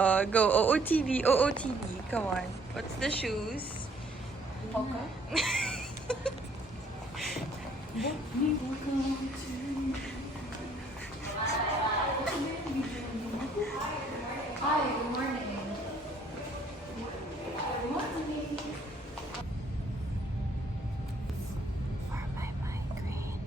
Go. OOTD. OOTD. Come on. What's the shoes? Poca? Hi, good morning. Good morning. For my migraine.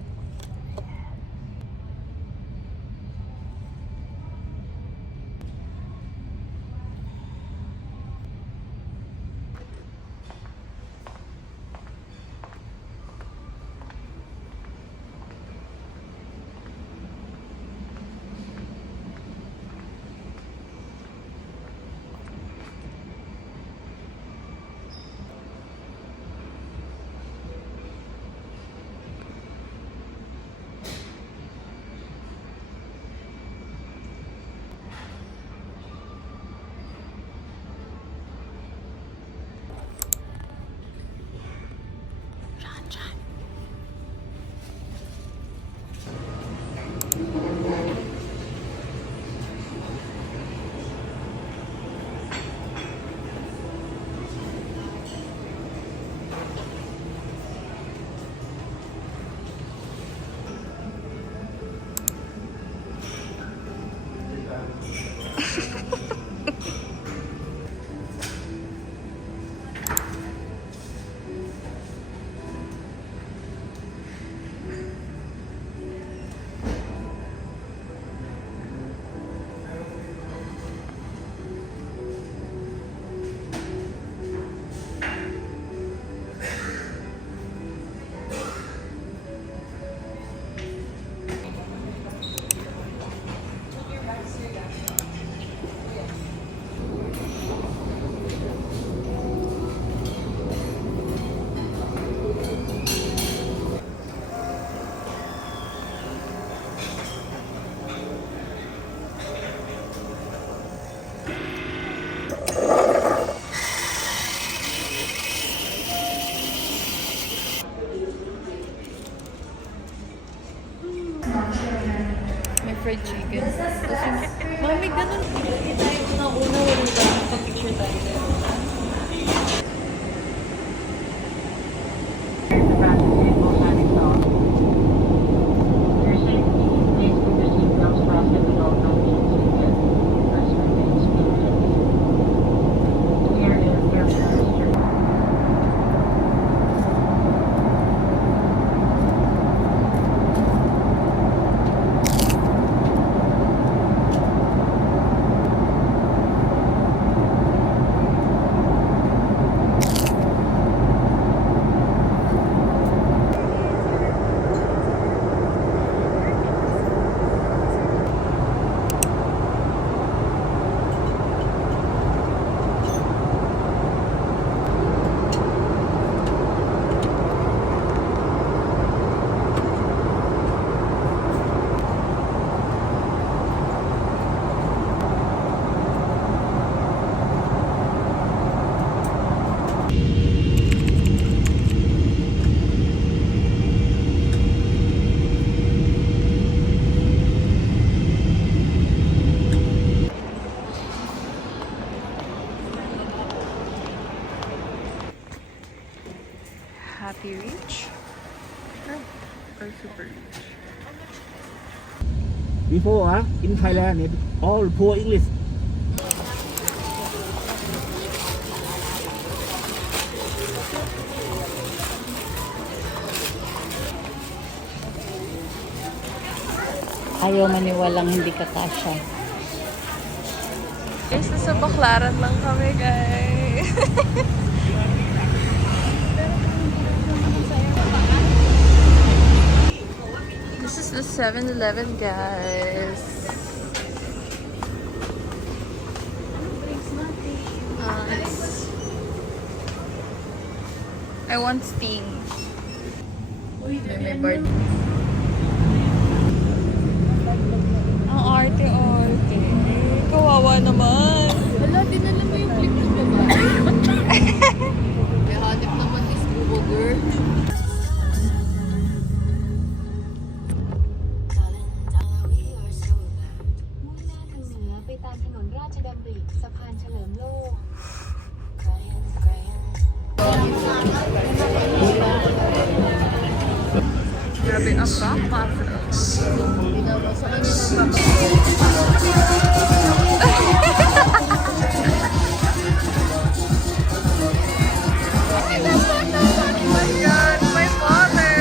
May fried chicken. Mami, ganun. Hindi tayo unang-una. Walang ganun sa picture tayo. Happy Reach? Or Super Reach? Before in Thailand, all poor English. Ayaw maniwalang hindi ka kasha. Guys, nasa Baclaran lang kami, guys. This is the 7-Eleven, guys. I want Sting. May bird. Ang arte-arte. Kawawa naman. Wala, dinala mo yung clip ng babae. May hanip naman is Google.มุ่งหน้าทางเหนือไปตามถนนราชดำริสะ Grabe, ang baka. Hindi na mo sa kanya Ayan, my father.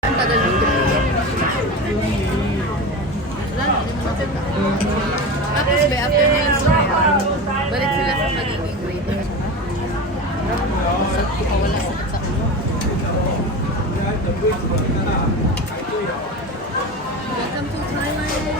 Ang tagal mo pinili. Wala na, hindi mo makita. Tapos ba, after mo yung sumayaw, balik sila sa magiging waiter. Sakit ko, wala sakit sa ulo. Welcome to Thailand!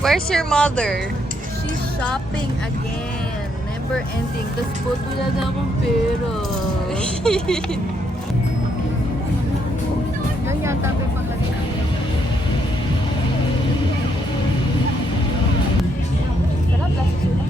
Where's your mother? She's shopping again. Never ending. Tapos po talaga akong pera. Yan yata pa yung pagkalit. Sarap, lasa sila.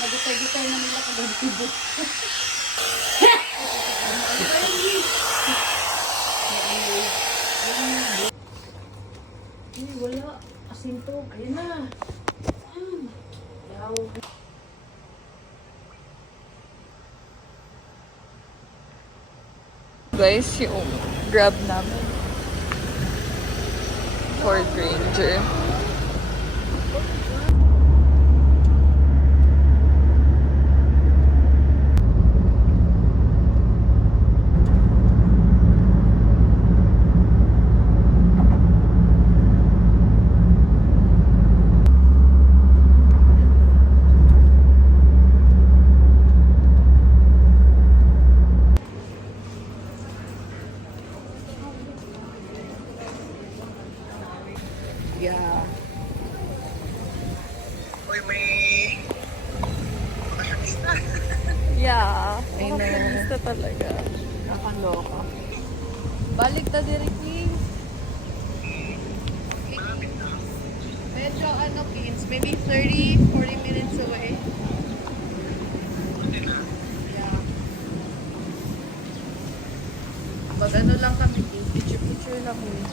Nagutay-gutay na nila kagad-gutay. Ay, wala. Asinto. Ayan na. Yaw. Guys, yung grab namin. Ford Ranger. Yeah. Yeah. Amen. Makapalista talaga. Nakaloka. Balik na directly. Medyo ano, kids, maybe 30-40 minutes away. Yeah. Mag ano lang kami, picture-picture lang eh.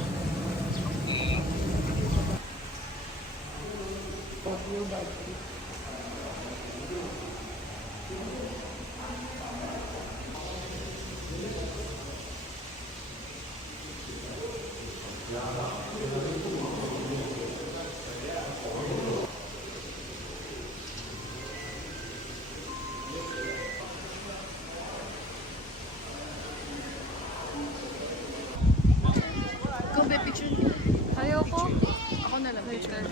Ikaw ba picture nila? Ayoko. Ako na lang picture.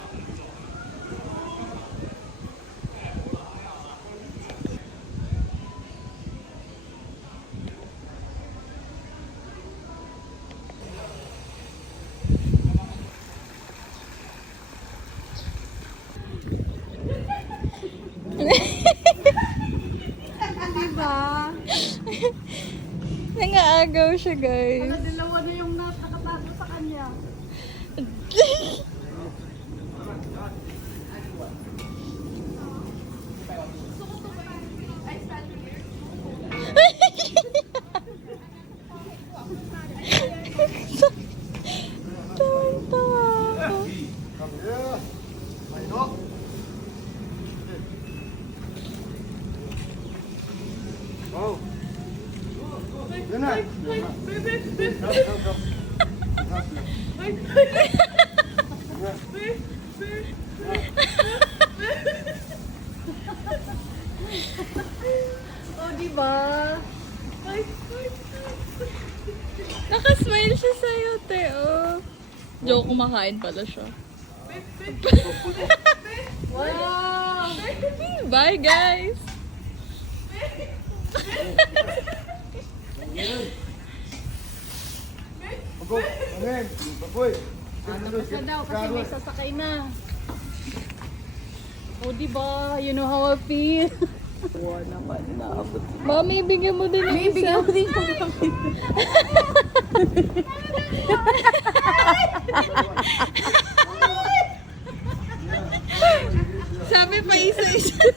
Nangaagaw siya, guys. Dalawa na yung nakatago sa kanya. Tawang-tawa ako. Oh. Good night. Oh, diba? Nakasmile siya sa'yo, te, oh. Joke, kumakain pala siya. Wow! Bye, guys! Go. Amen. Baboy. Tapos na daw kasi may sasakay na. Oh, diba? You know how I feel? Wow naman na. Mami, bigyan mo din ng isa. Bigyan mo din yung kami. Sabi pa isa-isa.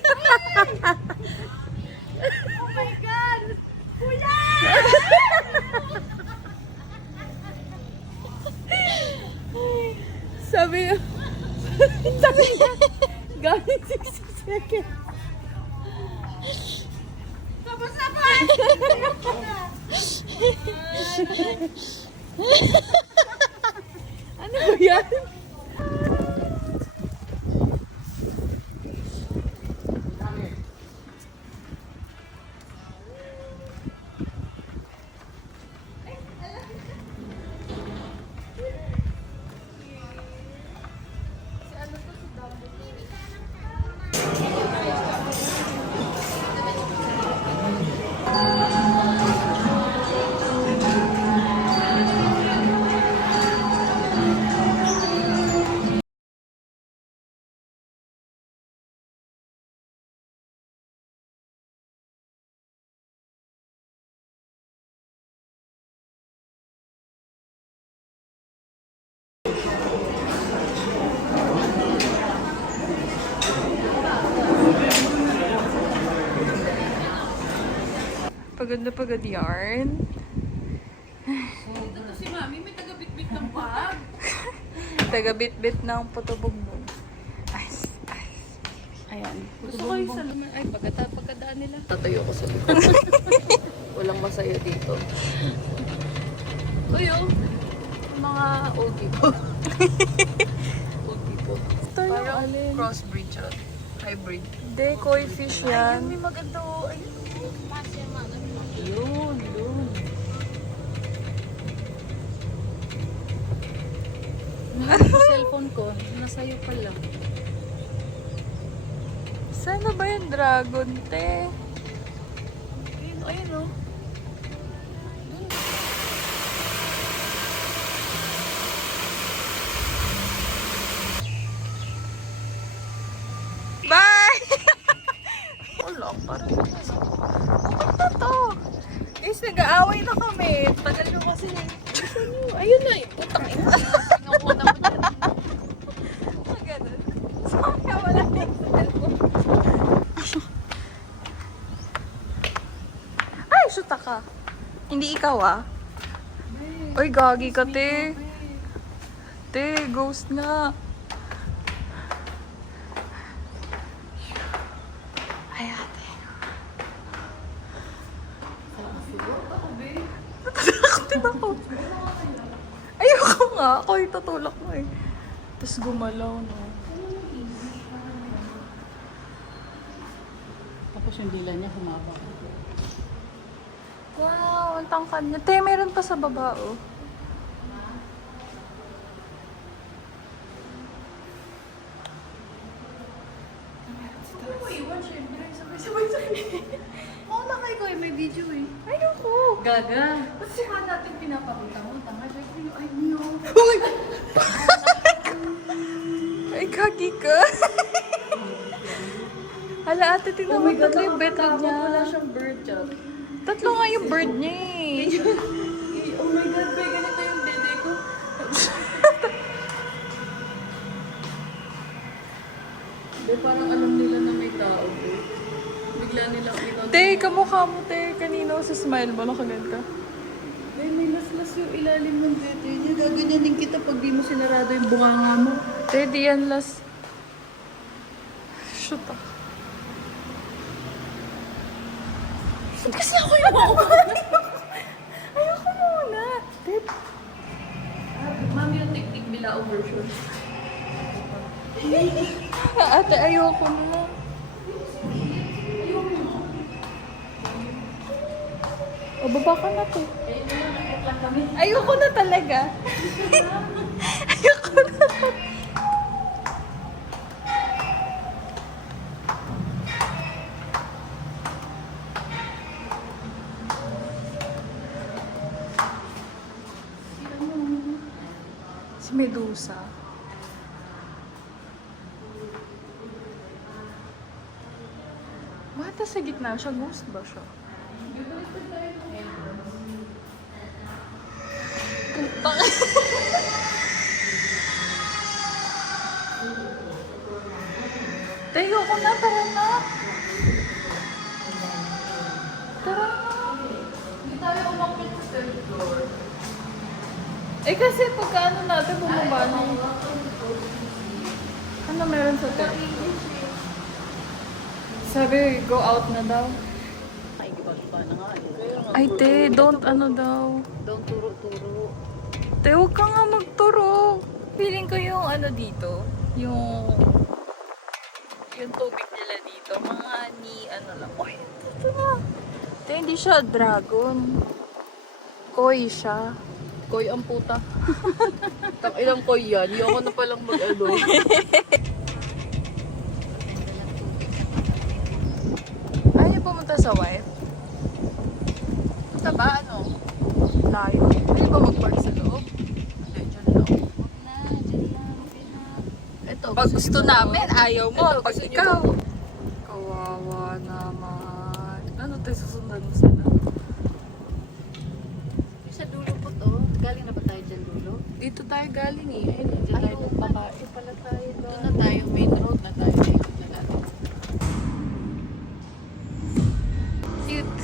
Ano ba yan? Pagod na pagod yarn. Ito si Mami, may taga-bit-bit ng bag. Taga-bit-bit ng putubugbog. Ice. Ayan. Gusto ko yung salaman. Ay, pagkadaan nila. Tatayo ko sa likod. Walang masaya dito. Uy, oh. Mga old people. Old people. Ito yung Parang alin. crossbreed siya. Hybrid. Hindi, koi fish yan. May maganda oh. Ayun. Yun. Nahal ko cellphone ko. Nasa'yo pa lang. Sana ba yung dragon, te? Ayun oh. Bye! Wala, parang pupunta to. Guys, nag-aaway na kami. Tagal nyo kasi. Ayun na. Utang ina. Pinanguna ko dyan. Ganun. So, kaya wala na yung cellphone. Ay, shoota ka. Hindi ikaw ah. Uy, gagi ka, te. Te, ghost nga. Ay, ate. Natatakot ako. Ayoko nga. Ako yung tutulak mo eh. Tapos gumalaw, no. Tapos yung dila niya humaba. Wow, ang tangkad niya. Te, meron pa sa baba, oh. Oo na kayo ko may video eh. Ayoko. Gaga. Ba't saka natin pinapakita mo? Tanga, syempre ay niyo. Ay, gagi ka. Hala, ate, tingnan mo. Tatlo yung betal niya. Wala siyang bird job. Tatlo nga yung bird niya eh. Oh my God, be, ganito yung dede ko. Be, parang alam nila na may tao, be. Bigla nilang ikaw. Te, kamukha mo, te. Kanino sa smile mo, nakaganto. Be, may laslas yung ilalim ng dede niya. Gaganyanin kita pag di mo sinarado yung bunganga mo. Te, di yan last. Shoot ah. Ba't kasi ako yung ayoko muna. Te, Mami, yung technique bila version. ate, ayoko na. O, baba ka na, te. Ayoko na talaga. Ayoko na. Si Medusa. Bakit sa gitna siya? Ghost ba siya? Putang. Tayo ko na, tara na. Tara na. Hindi tayo umakit sa third floor. Eh kasi pagka ano natin bumaba na. Ano meron sa tent? Sabi, go out na daw. Ay, ibang-iban. na nga. Ay, te, don't ano daw. Don't turo-turo. Te, huwag ka nga magturo. Feeling ko yung ano dito, yung tubig nila dito, mga ni ano lang. Oh, ito na. Te, hindi siya dragon. Koi siya. Koy ang puta. Ilang koy yan? Hindi ako na palang mag-ano. Ayaw pumunta sa wife. Punta ba? Ano? Layo. Ayaw ba mag-park sa loob? Hindi, dyan lang. Huwag na, dyan lang. Okay na. Ito, Pag gusto namin, ayaw mo. Ito, Pag gusto niyo ikaw. Kawawa naman. Ano tayo susundan mo sila? Sa dulo po to. Galing na ba tayo dyan dulo? Dito tayo galing eh. Ayun, dyan tayo magpakain. Pala tayo doon na tayo. Main road na tayo. Ikot na natin. Cute.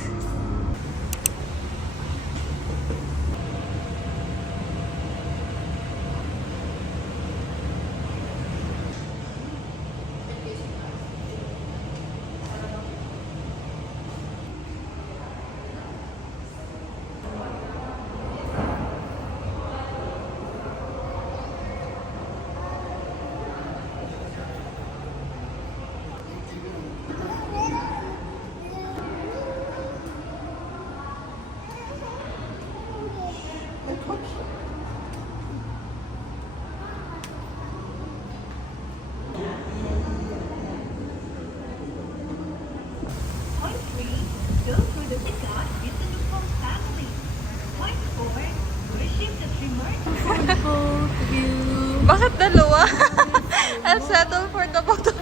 Point 3, go through the pickup with the Lupon family. Point 4, worship the Trimart. Bakit dalawa? I'll settle for the bottom.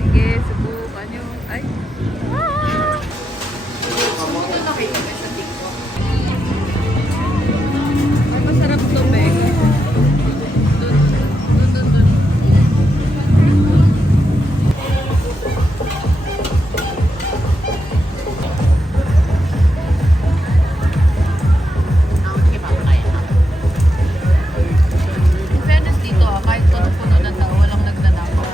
Sige, subukan nyo. Ay. Ah! Ito nakita kayo sa TikTok. Ay, masarap to, Beg. Dun. Ang kinakaya na. In fairness dito, kahit puno ng tao, walang nagnanakaw.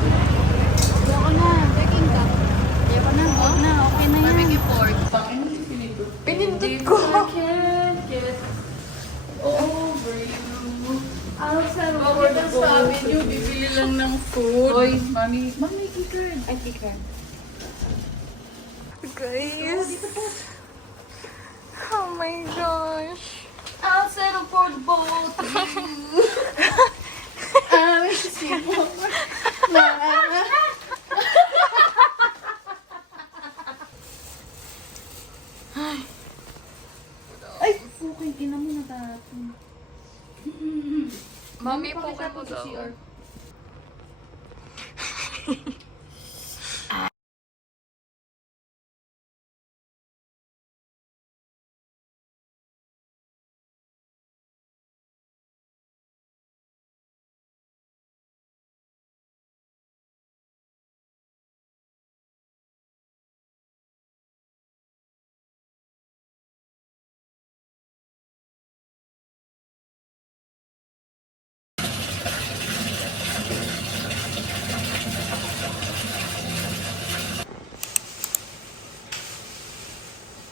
Ayoko na, taking ka. Ayoko na, huwag na, okay na yan. Barbecue pork. Pinindot ko. Over you. Outside of Bakit ang sabi niyo, bibili lang ng food? Hoy, Mami, kikard. Ay, tika. Guys. Oh my gosh. I'll settle for the both of you. I wish you Ay, fucking ina mo na tatapon. Mami, poker mo daw.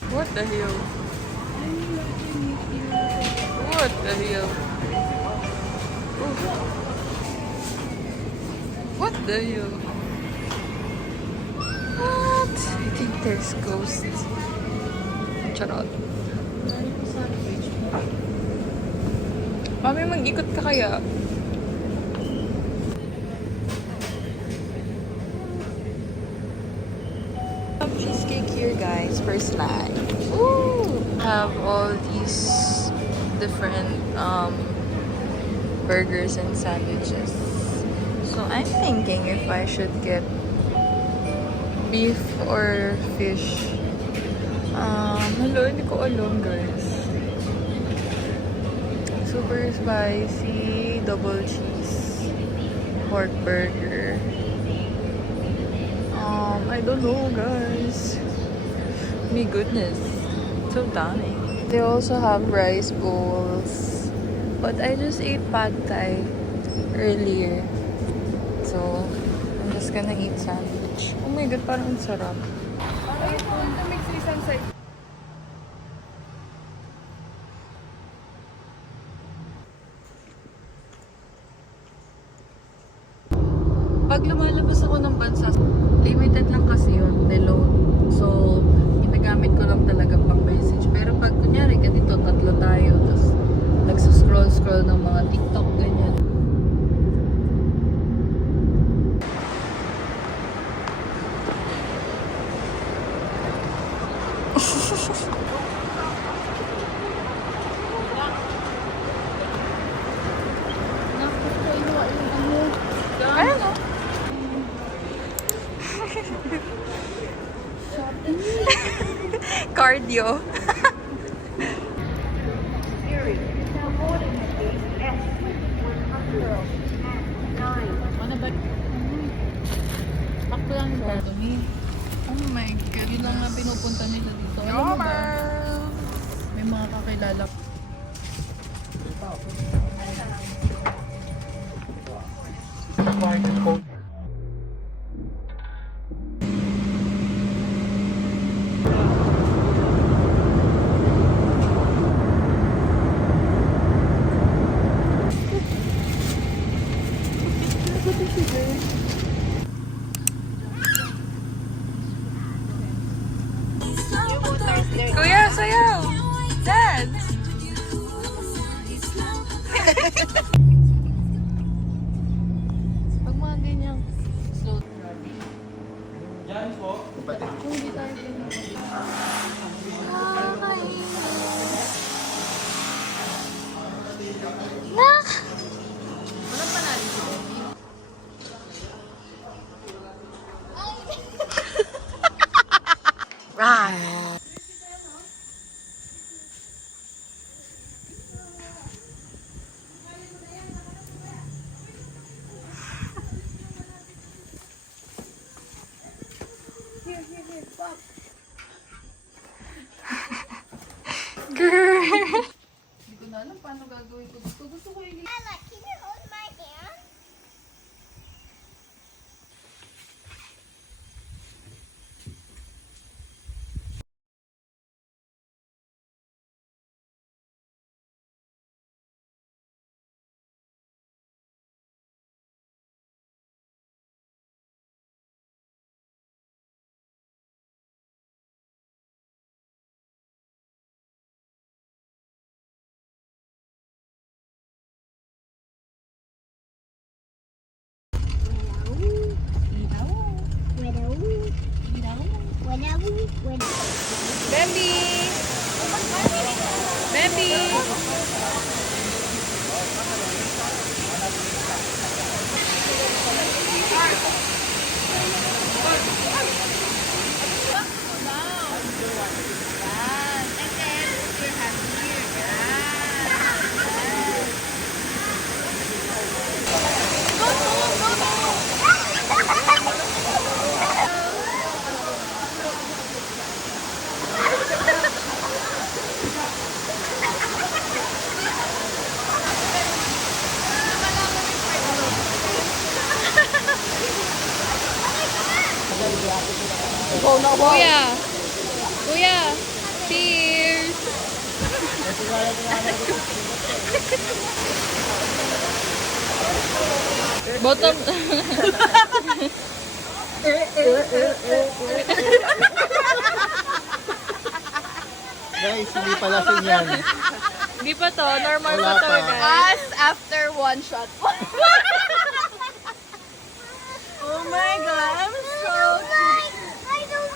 What the hell? What the hell? Oof. What the hell? What? I think there's ghosts. Charot. Mami, mag-ikot ka kaya? Cheesecake here, guys, for snack. Ooh! Have all these different burgers and sandwiches. So I'm thinking if I should get beef or fish. Hello, hindi ko alam, guys. Super spicy, double cheese, pork burger. I don't know, guys. My goodness. So dami. They also have rice bowls. But I just ate pad thai earlier. So, I'm just gonna eat sandwich. Oh my god, parang ang sarap. Pag lumalabas ako ng bansa, limited lang kasi yun, the load. So, ginagamit ko lang talaga pang message. Pero pag kunyari, ganito, tatlo tayo, tapos nagsuscroll-scroll ng mga TikTok, ganyan. Ayan o. Cardio. Ano ba? Takbo lang nila. Oh my god. Yun lang nga pinupunta nila dito. Alam mo ba? May mga kakilala. Kuya, sayaw! Dance! Pag mga ganyang slow. Yan po. Kung hindi tayo ganyan. Walang panalo si Debbie. Right. Girl. Hindi ko na alam paano gagawin ko. Gusto ko yung Can you hold my hand? Bambi! Bambi! Kuya! Kuya! Cheers! Bottom... Guys, hindi pala yan. Hindi pa to. Normal Wala pa to, pa. guys. Us after one shot. Oh my God! I'm so... I don't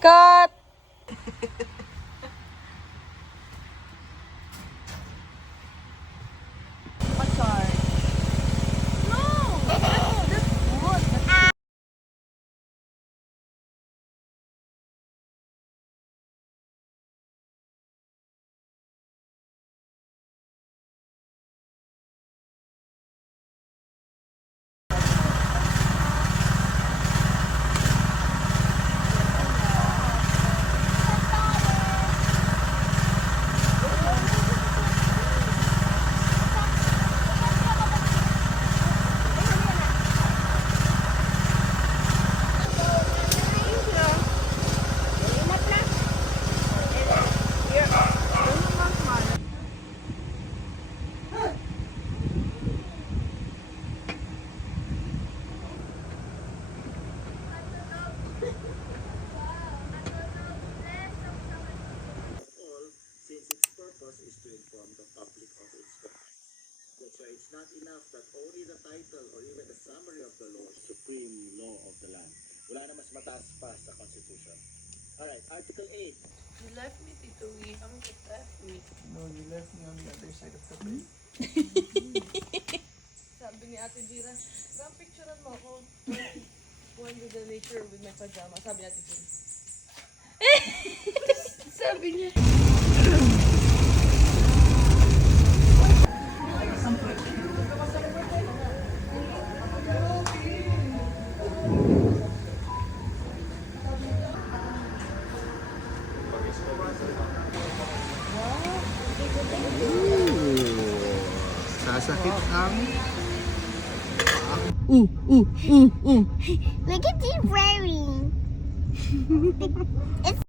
Cut! Since its purpose is to inform the public of its rights. That's why it's not enough that only the title or even the summary of the law is supreme law of the land. Wala na mas mataas pa sa Constitution. Alright, Article 8. You left me, Tito Wee. I'm just left me. No, you left me on the other side of the bed. Sabi ni Ate Jira, "Ram, picturean mo ako. Going to the nature with my pajama." Sabi ni Ate Jira. Sabi niya. Sasakit ang... Look at you wearing. It's